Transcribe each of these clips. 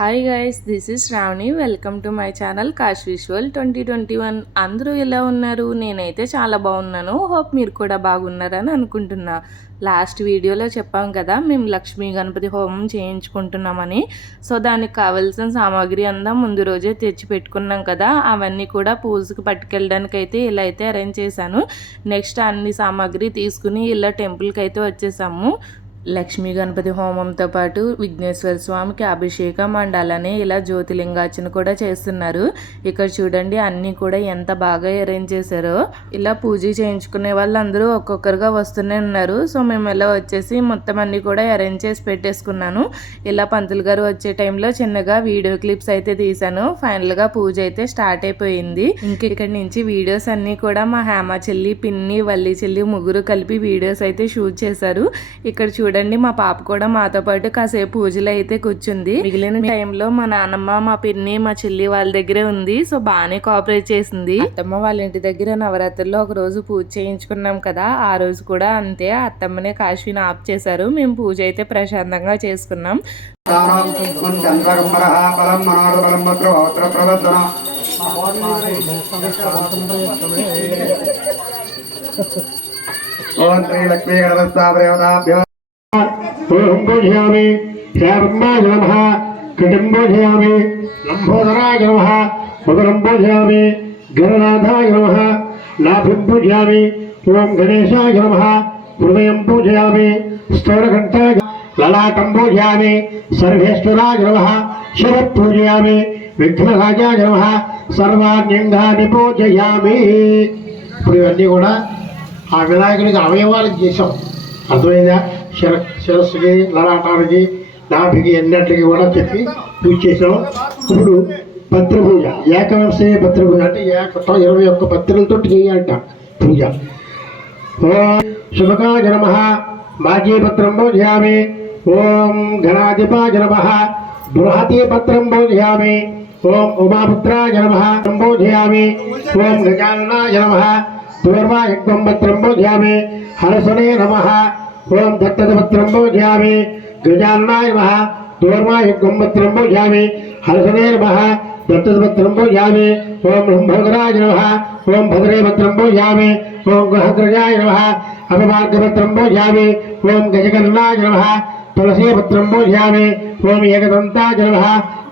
Hi guys, this is Shravani. Welcome to my channel cash visual 2021. అందరూ ఎలా ఉన్నారు? నేనైతే చాలా బాగున్నాను. హోప్ మీరు కూడా బాగున్నారని అనుకుంటున్నా. లాస్ట్ వీడియోలో చెప్పాం కదా, మేము లక్ష్మీ గణపతి హోమం చేయించుకుంటున్నామని. సో దానికి కావాల్సిన సామాగ్రి అంతా ముందు రోజే తెచ్చి పెట్టుకున్నాం కదా, అవన్నీ కూడా పూజకి పట్టుకెళ్ళడానికి అయితే ఇలా అయితే అరేంజ్ చేశాను. నెక్స్ట్ అన్ని సామాగ్రి తీసుకుని ఇలా టెంపుల్కి అయితే వచ్చేసాము. లక్ష్మీ గణపతి హోమంతో పాటు విఘ్నేశ్వర స్వామికి అభిషేకం అండ్ అలానే ఇలా జ్యోతిలింగార్చన కూడా చేస్తున్నారు. ఇక్కడ చూడండి అన్నీ కూడా ఎంత బాగా అరేంజ్ చేశారో. ఇలా పూజ చేయించుకునే వాళ్ళందరూ ఒక్కొక్కరుగా వస్తూనే ఉన్నారు. సో మేము ఇలా వచ్చేసి మొత్తం అన్నీ కూడా అరేంజ్ చేసి పెట్టేసుకున్నాను. ఇలా పంతులు గారు వచ్చే టైంలో చిన్నగా వీడియో క్లిప్స్ అయితే తీశాను. ఫైనల్గా పూజ అయితే స్టార్ట్ అయిపోయింది. ఇంక ఇక్కడి నుంచి వీడియోస్ అన్నీ కూడా మా హేమ చెల్లి, పిన్ని, వల్లి చెల్లి ముగ్గురు కలిపి వీడియోస్ అయితే షూట్ చేశారు. ఇక్కడ చూడండి మా పాప కూడా మాతో పాటు కాసేపు పూజలు అయితే కూర్చుంది. మిగిలిన టైంలో మా నాన్నమ్మ, మా పిన్ని, మా చెల్లి వాళ్ళ దగ్గరే ఉంది. సో బాగానే కోఆపరేట్ చేసింది. అత్తమ్మ వాళ్ళ ఇంటి దగ్గర నవరాత్రుల్లో ఒక రోజు పూజ చేయించుకున్నాం కదా, ఆ రోజు కూడా అంతే. అత్తమ్మనే కాశీని ఆఫ్ చేశారు. మేము పూజ అయితే ప్రశాంతంగా చేసుకున్నాం. ఓం శ్రీ లక్ష్మీ గణపతి ఓం పూజయామి శ్రీబ్రహ్మాయ నమః కృతిం పూజయామి లంబోదరాయ నమః ఉదరం పూజయామి గణనాథాయ నమః నాభిం పూజయామి ఓం గణేశాయ నమః హృదయం పూజయామి స్థూలకంఠాయ లలాటం పూజయామి సర్వేశ్వరాయ నమః శివ పూజయామి విఘ్నరాజాయ నమః సర్వాణ్యంగాని పూజయామి. ఇప్పుడు ఇవన్నీ కూడా ఆ వినాయకుడికి అవయవాలకు చేసాం. అర్థమైందా? శిరస్సుకి, లలాటానికి, నాభికి అన్నింటికి కూడా చెప్పి పూజ చేసాం. ఇప్పుడు పత్ర పూజ, ఏకవంశే పత్ర పూజ అంటే 21 పత్రులతో చేయాలంట పూజ. ఓం శుభకాయ నమః మాజీ పత్రం పూజయామి. ఓం గణాధిపాయ నమః బృహతి పత్రం పూజయామి. ఓం ఉమాపుత్రాయ నమః పూజయామి. ఓం గజాననాయ నమః పూర్వాయుక్తం పత్రం పూజయామి. హరసనే నమః. ఓం దత్తపత్రం పూజయామి. గజాననాయ నమః పూర్వాయుక్తం పత్రం పూజయామి. హరసనే నమః దత్తపత్రం పూజయామి. ఓం లంబోదరాయ నమః. ఓం భద్రే పత్రం పూజయామి. ఓం గృహద్రజాయ నమః అపమార్గపత్రం పూజయామి. ఓం గజగణనాయ నమః తులసీపత్రం పూజయామి. ఓం ఏకదంతాయ నమః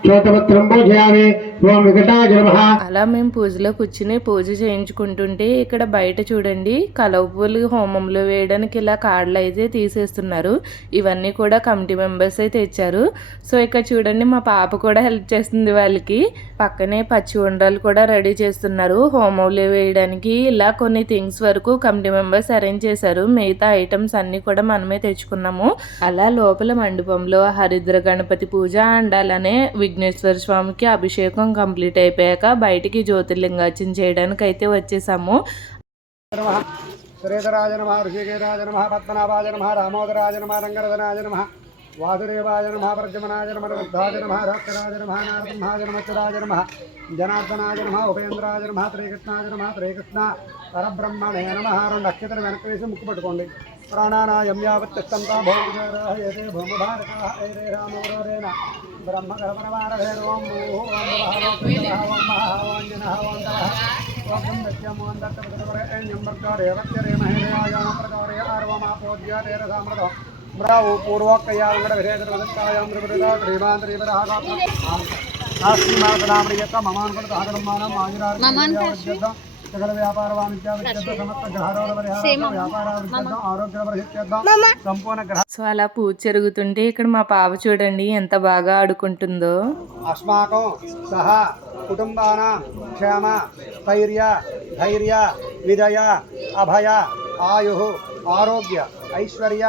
చోతపత్రం పూజయామి. ఓం వికటాయ నమః. అలా మేము పూజలో కూర్చుని పూజ చేయించుకుంటుంటే ఇక్కడ బయట చూడండి కలవపూలు హోమంలో వేయడానికి ఇలా కార్డులు అయితే తీసేస్తున్నారు. ఇవన్నీ కూడా కమిటీ మెంబర్స్ అయితే తెచ్చారు. సో ఇక్కడ చూడండి మా పాప కూడా హెల్ప్ చేస్తుంది వాళ్ళకి. పక్కనే పచ్చి ఉండ్రాలు కూడా రెడీ చేస్తున్నారు హోమంలో వేయడానికి. ఇలా కొన్ని థింగ్స్ వరకు కమిటీ మెంబర్స్ అరేంజ్ చేశారు. మిగతా ఐటమ్స్ అన్ని కూడా మనమే తెచ్చుకున్నాము. అలా లోపల మండపంలో హరిద్ర గణపతి పూజ అండ్ అలానే విఘ్నేశ్వర స్వామికి అభిషేకం కంప్లీట్ అయిపోయాక బయటికి జ్యోతిర్లింగార్చన చేయడానికి అయితే వచ్చేసాము. శ్రీధరాజ నమః ఋషికేశాయ నమః పద్మనాభాయ నమః రామోదరాజ నమః రంగరధనాయ నమః వాసుదేవాయ నమః ప్రద్యుమ్నాయ నమః రుద్ధాయ నమః రాక్షరాజ నమః నారసింహాయ నమః చురాజ నమః జనార్దనాయ నమః ఉపేంద్రాయ నమః శ్రీకృష్ణాయ నమః శ్రీకృష్ణ పరబ్రహ్మణే నమః. 2 అక్షతలు వెనక్కి వేసి ముక్కు పట్టుకోండి. ప్రాణానాయం యావత్తస్తంతా భౌతికారాః ఏతే భూమభారకాః ఏతే రామవరోధేన బ్రహ్మకరపరమారధేన ఓం భూః ఓం భవః ఓం మహావాంజనః ఓం తవః ఓం దత్యం ఓం దత్తపదపరేణ్యం వర్గారేవత్యరే మహేయాయామ ప్రకారే ఆర్వమాపోజ్య తేరసామృతం బ్రావో పూర్వోక్తయాలంగడ విశేషరవదత్తాయాం త్రిపురదా శ్రీమాన్ త్రిపురహాగా ఆస్తిమాతనామృయత మమానుకులత ఆగరమానం ఆజిరార్జద్ద సకల వ్యాపార వాణిజ్య విద్యతో సమస్త గ్రహారోల పరిహారం వ్యాపార విద్యతో ఆరోగ్య పరిహిత్యతో సంపూర్ణ గ్రహ. సో అలా పూజ జరుగుతుంటే ఇక్కడ మా పాప చూడండి ఎంత బాగా ఆడుకుంటుందో. అస్మాకం సహ కుటుంబానాం క్షేమ స్థైర్య ధైర్య విజయ అభయ ఆయు ఆరోగ్య ఐశ్వర్య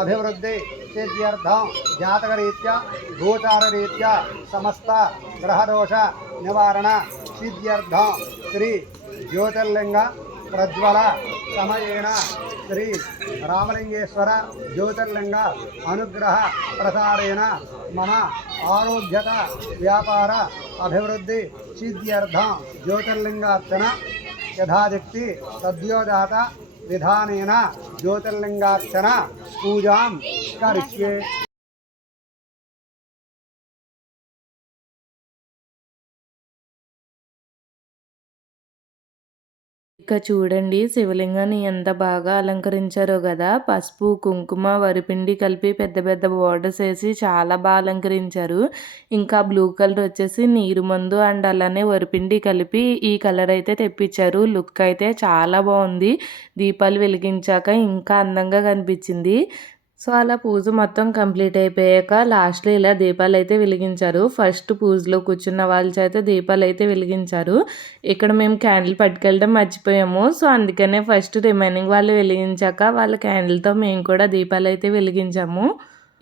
అభివృద్ధి సిద్ధ్యర్థం జాతకరీత్యా గోచారరీత్యా సమస్త గ్రహదోష నివారణ సిద్ధ్యర్థం శ్రీ జ్యోతిర్లింగ ప్రజ్వల సమయేన శ్రీ రామలింగేశ్వర జ్యోతిర్లింగ అనుగ్రహ ప్రసారేణ మమ ఆరోగ్యత వ్యాపార అభివృద్ధి సిద్ధ్యర్థం జ్యోతిర్లింగార్చన యథాశక్తి సద్యోజాత విధానేన జ్యోతిర్లింగార్చన పూజాం కరిష్యే. ఇక చూడండి శివలింగాన్ని ఎంత బాగా అలంకరించారో కదా. పసుపు, కుంకుమ, వరిపిండి కలిపి పెద్ద పెద్ద బోర్డర్స్ వేసి చాలా బాగా అలంకరించారు. ఇంకా బ్లూ కలర్ వచ్చేసి నీరు మందు అండ్ అలానే వరిపిండి కలిపి ఈ కలర్ అయితే తెప్పించారు. లుక్ అయితే చాలా బాగుంది. దీపాలు వెలిగించాక ఇంకా అందంగా కనిపించింది. సో అలా పూజ మొత్తం కంప్లీట్ అయిపోయాక లాస్ట్లో ఇలా దీపాలు అయితే వెలిగించారు. ఫస్ట్ పూజలో కూర్చున్న వాళ్ళ చేత దీపాలు అయితే వెలిగించారు. ఇక్కడ మేము క్యాండిల్ పట్టుకెళ్ళడం మర్చిపోయాము. సో అందుకనే ఫస్ట్ రిమైనింగ్ వాళ్ళు వెలిగించాక వాళ్ళ క్యాండిల్తో మేము కూడా దీపాలు అయితే వెలిగించాము.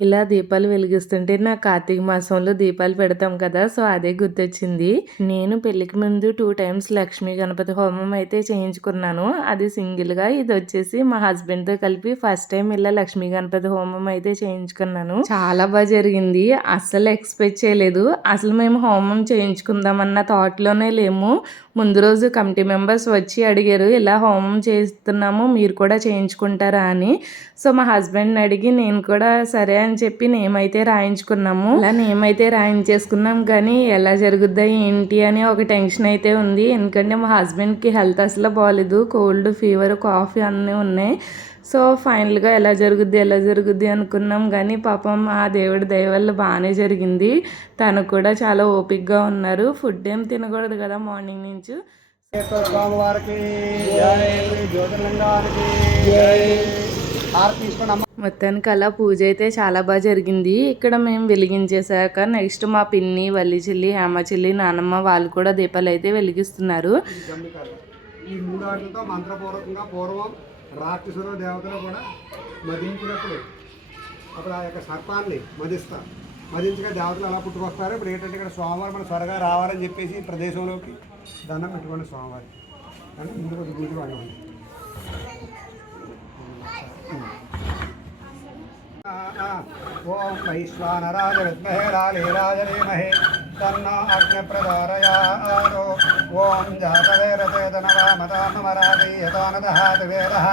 ఇలా దీపాలు వెలిగిస్తుంటే నా కార్తీక మాసంలో దీపాలు పెడతాం కదా, సో అదే గుర్తొచ్చింది. నేను పెళ్లికి ముందు 2 times లక్ష్మీ గణపతి హోమం అయితే చేయించుకున్నాను. అది సింగిల్గా. ఇది వచ్చేసి మా హస్బెండ్తో కలిపి ఫస్ట్ టైం ఇలా లక్ష్మీ గణపతి హోమం అయితే చేయించుకున్నాను. చాలా బాగా జరిగింది. అస్సలు ఎక్స్పెక్ట్ చేయలేదు. అసలు మేము హోమం చేయించుకుందామన్న థాట్లోనే లేము. ముందు రోజు కమిటీ మెంబర్స్ వచ్చి అడిగారు, ఇలా హోమం చేస్తున్నాము మీరు కూడా చేయించుకుంటారా అని. సో మా హస్బెండ్ని అడిగి నేను కూడా సరే అని చెప్పి నేమ్ అయితే రాయించుకున్నాము. అలా నేమ్ అయితే రాయించేసుకున్నాం. కానీ ఎలా జరుగుద్దా ఏంటి అని ఒక టెన్షన్ అయితే ఉంది. ఎందుకంటే మా హస్బెండ్కి హెల్త్ అసలు బాగాలేదు. కోల్డ్, ఫీవర్, కాఫీ అన్నీ ఉన్నాయి. సో ఫైనల్గా ఎలా జరుగుద్ది అనుకున్నాం. కానీ పాపం ఆ దేవుడి దయ వల్ల బాగానే జరిగింది. తను కూడా చాలా ఓపిక్గా ఉన్నారు. ఫుడ్ ఏం తినకూడదు కదా మార్నింగ్ నుంచి. స్వామివారికి జ్యోతిర్లింగానికి మొత్తానికి అలా పూజ అయితే చాలా బాగా జరిగింది. ఇక్కడ మేము వెలిగించేశాక నెక్స్ట్ మా పిన్ని, వల్లి చెల్లి, హేమ చెల్లి, నానమ్మ వాళ్ళు కూడా దీపాలు అయితే వెలిగిస్తున్నారు. ఈ 3 ఆటలతో మంత్రపూర్వకంగా పూర్వం రాక్షసులు దేవతలు కూడా మదించినప్పుడు అప్పుడు ఆ యొక్క సర్పాన్ని మదించగా దేవతలు అలా పుట్టుకొస్తారు. ఇప్పుడు ఏంటంటే ఇక్కడ స్వామివారు మన త్వరగా రావాలని చెప్పేసి ఈ ప్రదేశంలోకి దండం పెట్టుకోండి స్వామివారి అని ముందు కొద్ది పూజ వాడేవాళ్ళు. ఓం వైశ్వానరాజ విద్మహే రాలీరాజ ధీమహి తన్నో అగ్ని ప్రచోదయాత్. ఓం జాతవేరచేతనవామతామరాధీయతానదహాతు వేదః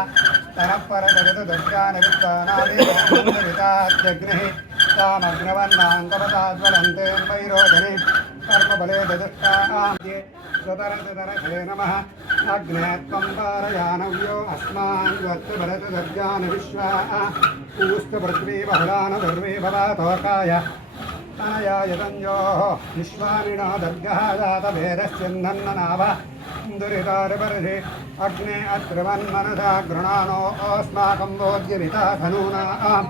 తనః పరజగత్ దుర్గాన విద్వానాదితాగ్నిః తామగ్నవన్నాంతపతాద్వలంతే వైరోధని కర్మబలే దదుష్టాంగే స్వతరతరహే నమః. అగ్నే త్వం పారయానవ్యో అస్మాన్ వర్తభరత దుర్గాన విశ్వా ఊష్ట పృథ్వీ బహుళాన దుర్వే భవాతోకాయ తనయాయ సంజోః విశ్వామినో దర్గః జాతవేదశ్చందన్ననాభ దురితారపరిధి అగ్నే అత్రివన్మనసా గృణానో అస్మాకం భోజ్యమితా ధనూనాం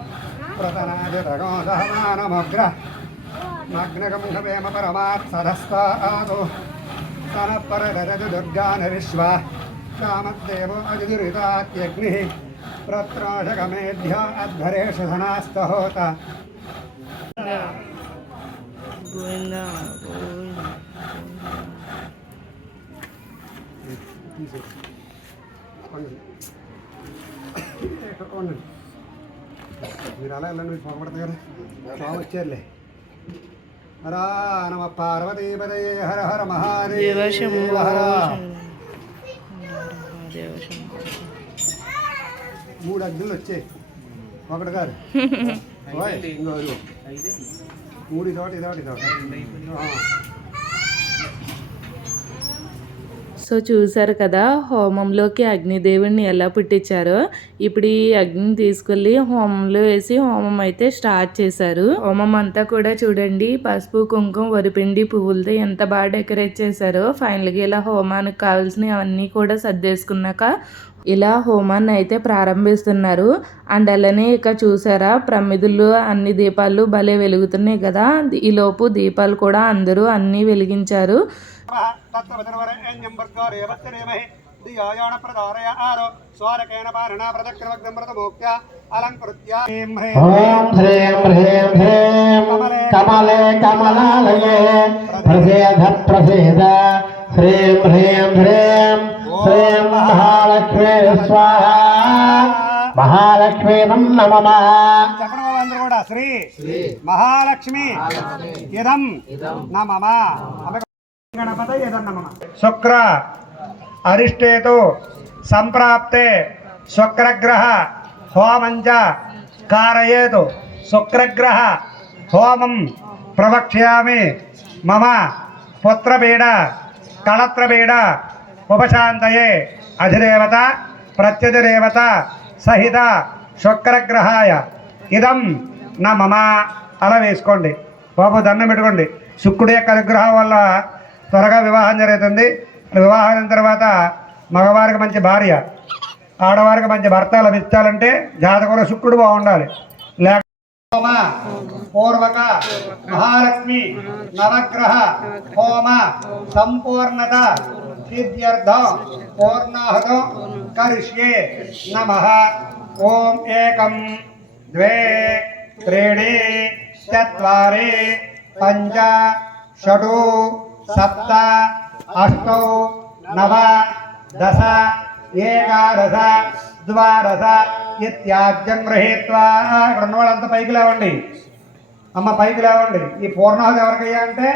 ప్రతనాజతగో దహమానమగ్ర నగ్నగం హవేమ పరమాత్సరస్తాదు తనః పరదరజ దుర్గాన విశ్వ కామద్దేవో అజిదురితాత్యగ్నిః ప్రత్రాషకమేధ్య అధ్వరేషు ధనాస్తహోత. మీరు అలా వెళ్ళండి, మీరు పొగపడతాయి కదా. స్వామి వచ్చారులే. హరా నమ పార్వతీపదయే హర హర మహాదేవ హర. 3 అగ్నులు వచ్చాయి, ఒకటి కాదు. 3 ఇదొకటి. సో చూసారు కదా హోమంలోకి అగ్నిదేవుడిని ఎలా పుట్టించారో. ఇప్పుడు ఈ అగ్నిని తీసుకెళ్ళి హోమంలో వేసి హోమం అయితే స్టార్ట్ చేశారు. హోమం అంతా కూడా చూడండి పసుపు, కుంకుమ, వరిపిండి, పువ్వులతో ఎంత బాగా డెకరేట్ చేశారో. ఫైనల్గా ఇలా హోమానికి కావాల్సినవి అవన్నీ కూడా సర్దేసుకున్నాక ఇలా హోమాన్ని అయితే ప్రారంభిస్తున్నారు. అండ్ అలానే ఇక చూసారా ప్రమిదులు అన్ని దీపాలు భలే వెలుగుతున్నాయి కదా. ఈలోపు దీపాలు కూడా అందరూ అన్నీ వెలిగించారు. ఓం హ్రీం హ్రీం హ్రీం కమలే కమలాలయే ప్రసేద ప్రసేద హ్రీం హ్రీం హ్రీం శ్రీం మహాలక్ష్మీ స్వాహ. మహాలక్ష్మీ నమః. చెప్పండి అందరూ కూడా శ్రీ మహాలక్ష్మి ఇదం నమః. గణపతయే నమః. శుక్ర అరిష్టేతు సంప్రాప్తే శుక్రగ్రహ హోమంచ కారయేతు. శుక్రగ్రహ హోమం ప్రవక్ష్యామి. మమ పుత్రపీడ కళత్రపీడ ఉపశాంతయే అధిదేవత ప్రత్యధిదేవత సహిత శుక్రగ్రహాయ ఇదం నా మమ అలా వేసుకోండి బాబు, దండం పెట్టుకోండి. శుక్రుడి యొక్క అనుగ్రహం వల్ల త్వరగా వివాహం జరుగుతుంది. వివాహం అయిన తర్వాత మగవారికి మంచి భార్య, ఆడవారికి మంచి భర్త లభించాలంటే జాతకంలో శుక్రుడు బాగుండాలి. లేక హోమ పూర్వక మహాలక్ష్మి నవగ్రహ హోమ సంపూర్ణత సిద్ధ్యర్థం పూర్ణాహుతం కరిష్యే నమః. ఓం ఏకం ద్వే త్రీణి చత్వారి పంచ షడు సప్త అష్టౌ నవ దశ ఏకాదశ ద్వాదశ ఇత్యాద్యం గృహీత్వా. ఇక్కడ ఉన్న వాళ్ళంతా పైకి లేవండి అమ్మ, పైకి లేవండి. ఈ పూర్ణాహుతి ఎవరికయ్యా అంటే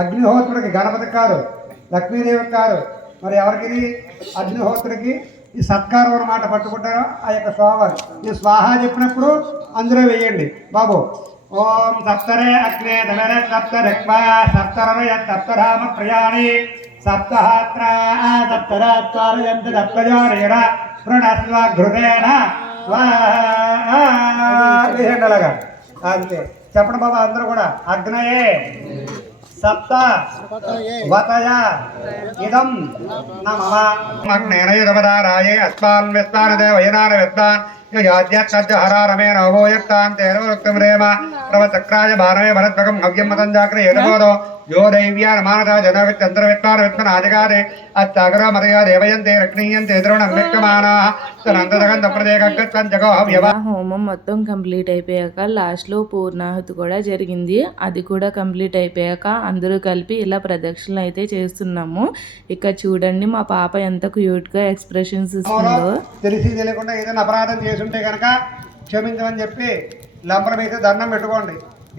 అగ్నిహోత్రుడికి, గణపతికి కాదు, లక్ష్మీదేవికి కాదు. మరి ఎవరికి? అగ్నిహోత్రుడికి. ఈ సత్కారం అన్నమాట పట్టుకుంటారో ఆ యొక్క స్వాహ. ఈ స్వాహ చెప్పినప్పుడు అందులో వేయండి బాబు. ఓం సప్తరే అగ్నే ధనరే సప్తరక్వా సప్తరయ సప్తరామ ప్రయాణి సప్తహాత్ర సప్తరాత్వారయంత సప్తజోరేణ ప్రణస్వ ఘృతేన వేయండి అలాగా. అంతే చెప్పండి బాబా అందరూ కూడా. అగ్నయే సప్త వతయ ఇదం నమః. అగ్నేనయుధమదారాయే అస్మాన్ విస్తాన్ దేవయనాన విద్వాన్ యాజ్ఞహరారమే నవోయక్తాన్ తేనోక్తం రేమ ప్రవచక్రాయ భారమే భరద్భగం హవ్యం మతం జాగ్రే యదబోధో యో దైవ్యా నమానతా జనవిత్యంతరవిత్వాన విత్మనాధికారే అత్యాగ్రహ మతయా దేవయంతే రక్షణీయంతే ద్రోణం వ్యక్తమానాః తనంతదగంత ప్రదేకగ్గత్వం జగోహ వ్యవ. హోమం మొత్తం కంప్లీట్ అయిపోయాక లాస్ట్లో పూర్ణాహుతి కూడా జరిగింది. అది కూడా కంప్లీట్ అయిపోయాక అందరూ కలిపి ఇలా ప్రదక్షిణలు అయితే చేస్తున్నాము. ఇక చూడండి మా పాప ఎంత క్యూట్గా ఎక్స్ప్రెషన్స్ ఇస్తుందో. తెలిసి తెలియకుండా ఏదైనా అపరాధం చేసుంటే కనుక క్షమించమని చెప్పి లంబరం అయితే దండం పెట్టుకోండి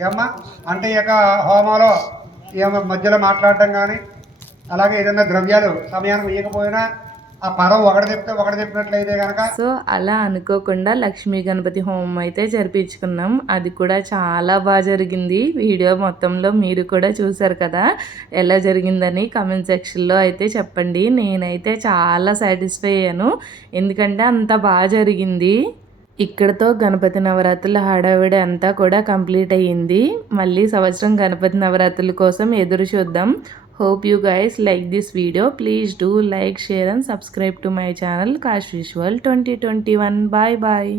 ఏమ్మా. అంటే ఈ యొక్క హోమంలో ఏమో మధ్యలో మాట్లాడటం కానీ, అలాగే ఏదైనా ద్రవ్యాలు సమయానికి వేయకపోయినా ఆ పరం ఒకటి చెప్పినట్లయితే కనుక. సో అలా అనుకోకుండా లక్ష్మీ గణపతి హోమం అయితే జరిపించుకున్నాం. అది కూడా చాలా బాగా జరిగింది. వీడియో మొత్తంలో మీరు కూడా చూసారు కదా ఎలా జరిగిందని. కమెంట్ సెక్షన్లో అయితే చెప్పండి. నేనైతే చాలా సాటిస్ఫై అయ్యాను, ఎందుకంటే అంత బాగా జరిగింది. ఇక్కడతో గణపతి నవరాత్రుల హడావిడి అంతా కూడా కంప్లీట్ అయ్యింది. మళ్ళీ సంవత్సరం గణపతి నవరాత్రుల కోసం ఎదురు చూద్దాం. Hope you guys like this video. Please do like, share and subscribe to my channel Kash Visual 2021. Bye bye.